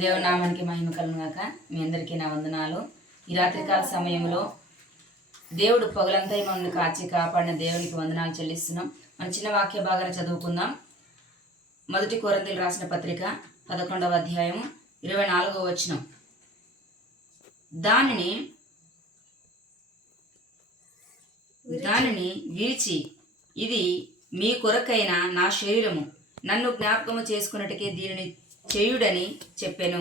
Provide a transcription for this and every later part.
దేవునామానికి మహిమ కలుగును గాక. మీ అందరికీ నా వందనాలు. ఈ రాత్రికాల సమయంలో దేవుడు పగలంతా మనల్ని కాచి కాపాడిన దేవునికి వందనాలు చెల్లిస్తున్నాం. మన చిన్న వాక్య భాగాన్ని చదువుకుందాం. 1 కొరింథీయులు రాసిన పత్రిక 11వ అధ్యాయం 24వ వచనం. దానిని విరిచి, ఇది మీ కొరకైన నా శరీరము, నన్ను జ్ఞాపకము చేసుకున్నట్టుకే దీనిని చేయుడని చెప్పాను.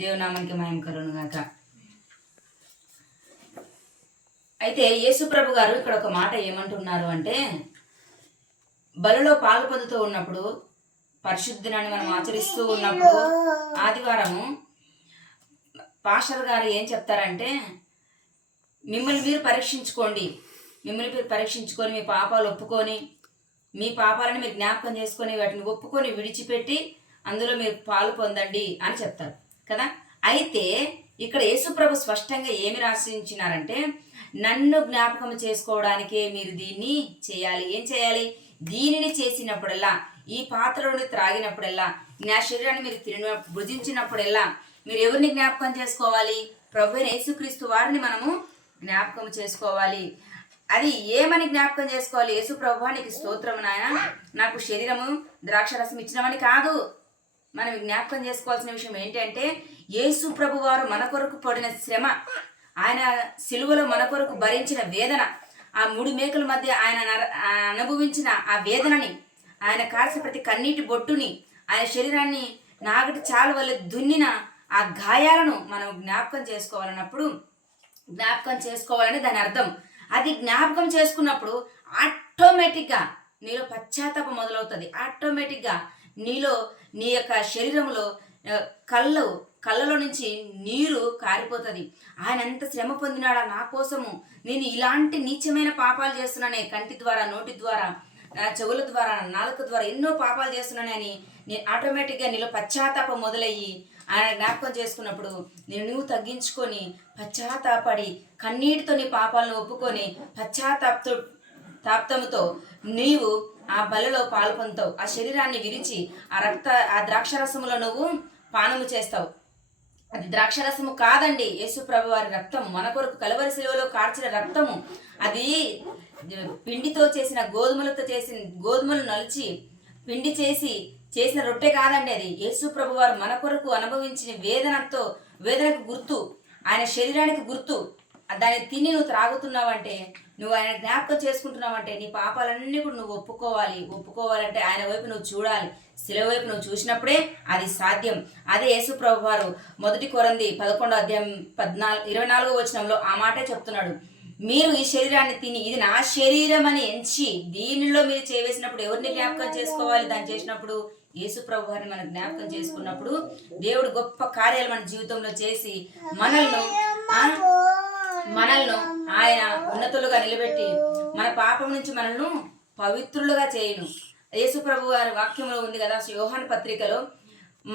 దేవునామానికి మహిమ కలుగును గాక. అయితే యేసు ప్రభు గారు ఇక్కడ ఒక మాట ఏమంటున్నారు అంటే, బలిలో పాలు పొందుతూ ఉన్నప్పుడు, పరిశుద్ధనాన్ని మనం ఆచరిస్తూ ఉన్నప్పుడు ఆదివారము పాస్టర్ గారు ఏం చెప్తారంటే, మిమ్మల్ని మీరు పరీక్షించుకోండి, మీ పాపాలు ఒప్పుకొని, మీ పాపాలను మీరు జ్ఞాపకం చేసుకొని వాటిని ఒప్పుకొని విడిచిపెట్టి అందులో మీరు పాలు పొందండి అని చెప్తారు కదా. అయితే ఇక్కడ యేసుప్రభు స్పష్టంగా ఏమి రాసించినారంటే, నన్ను జ్ఞాపకం చేసుకోవడానికే మీరు దీన్ని చేయాలి. ఏం చేయాలి? దీనిని చేసినప్పుడల్లా, ఈ పాత్రలోని త్రాగినప్పుడల్లా, నా శరీరాన్ని మీరు భుజించినప్పుడల్లా మీరు ఎవరిని జ్ఞాపకం చేసుకోవాలి? ప్రభు యేసుక్రీస్తు వారిని మనము జ్ఞాపకం చేసుకోవాలి. అది ఏమని జ్ఞాపకం చేసుకోవాలి? యేసు ప్రభు నీకు స్తోత్రం నాయన, నాకు శరీరము ద్రాక్షరసం ఇచ్చినవని కాదు. మనం జ్ఞాపకం చేసుకోవాల్సిన విషయం ఏంటంటే, యేసు ప్రభు వారు మన కొరకు పడిన శ్రమ, ఆయన సిలువలో మన కొరకు భరించిన వేదన, ఆ 3 మేకల మధ్య ఆయన అనుభవించిన ఆ వేదనని, ఆయన కార్చిన ప్రతి కన్నీటి బొట్టుని, ఆయన శరీరాన్ని నాగటి చాలు వల్ల దున్నిన ఆ గాయాలను మనం జ్ఞాపకం చేసుకోవాలని దాని అర్థం. అది జ్ఞాపకం చేసుకున్నప్పుడు ఆటోమేటిక్గా నీలో పశ్చాత్తాపం మొదలవుతుంది. ఆటోమేటిక్గా నీలో, నీ యొక్క శరీరంలో కళ్ళలో నుంచి నీరు కారిపోతుంది. ఆయన ఎంత శ్రమ పొందినాడా నా కోసము, నేను ఇలాంటి నీచమైన పాపాలు చేస్తున్నానే, కంటి ద్వారా, నోటి ద్వారా, చెవుల ద్వారా, నాలుక ద్వారా ఎన్నో పాపాలు చేస్తున్నానని నేను ఆటోమేటిక్గా నీలో పశ్చాత్తాపం మొదలయ్యి ఆయన జ్ఞాపకం చేసుకున్నప్పుడు నువ్వు తగ్గించుకొని పశ్చాత్తాపడి కన్నీటితో నీ పాపాలను ఒప్పుకొని పశ్చాత్తాపంతో నీవు ఆ బలిలో పాల్పొందుతావు. ఆ శరీరాన్ని విరిచి ఆ ద్రాక్షరసములో నువ్వు పానము చేస్తావు. అది ద్రాక్షరసము కాదండి, యేసు ప్రభు వారి రక్తము, మన కొరకు కలువరి శిలువలో కార్చిన రక్తము. అది పిండితో చేసిన గోధుమలు నలిచి పిండి చేసిన రొట్టె కాదండి. అది యేసు ప్రభు వారు మన కొరకు అనుభవించిన వేదనకు గుర్తు, ఆయన శరీరానికి గుర్తు. దాన్ని తిని నువ్వు త్రాగుతున్నావంటే, నువ్వు ఆయన జ్ఞాపకం చేసుకుంటున్నావంటే, నీ పాపాలన్నీ కూడా నువ్వు ఒప్పుకోవాలంటే ఆయన వైపు నువ్వు చూడాలి. శిలువ వైపు నువ్వు చూసినప్పుడే అది సాధ్యం. అదే యేసు ప్రభు వారు 1 కొరింథీ 11వ అధ్యాయం 24వ వచనంలో ఆ మాటే చెప్తున్నాడు. మీరు ఈ శరీరాన్ని తిని, ఇది నా శరీరం అని ఎంచి దీనిలో మీరు చేసినప్పుడు ఎవరిని జ్ఞాపకం చేసుకోవాలి? దాన్ని చేసినప్పుడు యేసు ప్రభు వారిని మనం జ్ఞాపకం చేసుకున్నప్పుడు దేవుడు గొప్ప కార్యాలు మన జీవితంలో చేసి మనల్ని ఆయన ఉన్నతులుగా నిలబెట్టి మన పాపం నుంచి మనల్ని పవిత్రులుగా చేయను. యేసు ప్రభు వారి వాక్యంలో ఉంది కదా, యోహాను పత్రికలో,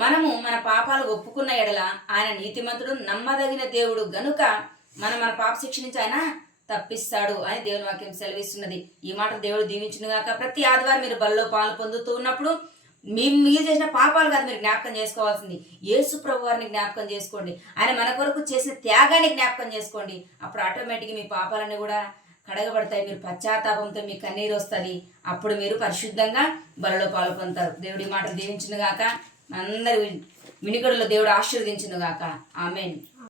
మనము మన పాపాలు ఒప్పుకున్న ఎడల ఆయన నీతిమంతుడు, నమ్మదగిన దేవుడు గనుక మన పాప శిక్ష నుంచి ఆయన తప్పిస్తాడు అని దేవుని వాక్యం సెలవిస్తున్నది. ఈ మాట దేవుడు దీవించును గాక. ప్రతి ఆదివారం మీరు బలిలో పాలు పొందుతూ ఉన్నప్పుడు మీరు చేసిన పాపాలు కాదు మీరు జ్ఞాపకం చేసుకోవాల్సింది, యేసు ప్రభు వారిని జ్ఞాపకం చేసుకోండి. ఆయన మన కొరకు చేసిన త్యాగాన్ని జ్ఞాపకం చేసుకోండి. అప్పుడు ఆటోమేటిక్గా మీ పాపాలన్నీ కూడా కడగబడతాయి. మీరు పశ్చాత్తాపంతో మీ కన్నీరు వస్తుంది. అప్పుడు మీరు పరిశుద్ధంగా బలిలో పాలు పొందుతారు. దేవుడి మాటలు దీవించును గాక. అందరి వినికడులో దేవుడు ఆశీర్వదించును గాక. ఆమేన్.